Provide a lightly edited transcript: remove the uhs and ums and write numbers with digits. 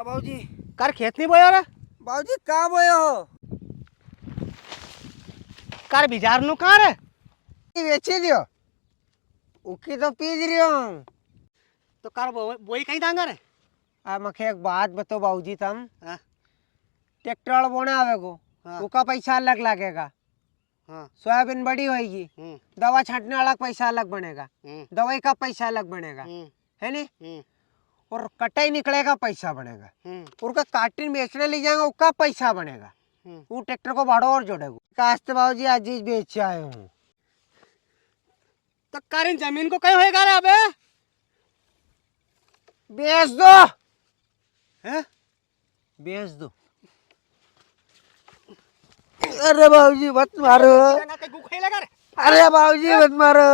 बाबूजी कार खेत नहीं बोया रे बाबूजी कहाँ बोए हो? कार बिजार नु कहाँ रे वेची दियो उकी तो पीज रही हूँ। तो कार बोई कहीं दांगा रे मखे एक बात बताओ बाबूजी तुम हाँ। ट्रैक्टर वाला बोने आवे को हाँ। उसका पैसा अलग लगेगा। हाँ। सोयाबीन बड़ी होगी दवा छांटने वाला पैसा अलग बनेगा दवाई का पैसा अलग बनेगा है नहीं और कटाई निकलेगा पैसा बनेगा उसका कार्टन बेचने ले जाएंगे उसका पैसा बनेगा वो ट्रैक्टर को भाड़ा और जोड़ेगा कास्त बाबूजी आज ही बेच आए हूँ। तो कार इन जमीन को कहीं होएगा रे अबे बेच दो हैं बेच दो। अरे बाबूजी मत मारो कहीं गुखेलेगा रे अरे बाबूजी मत मारो।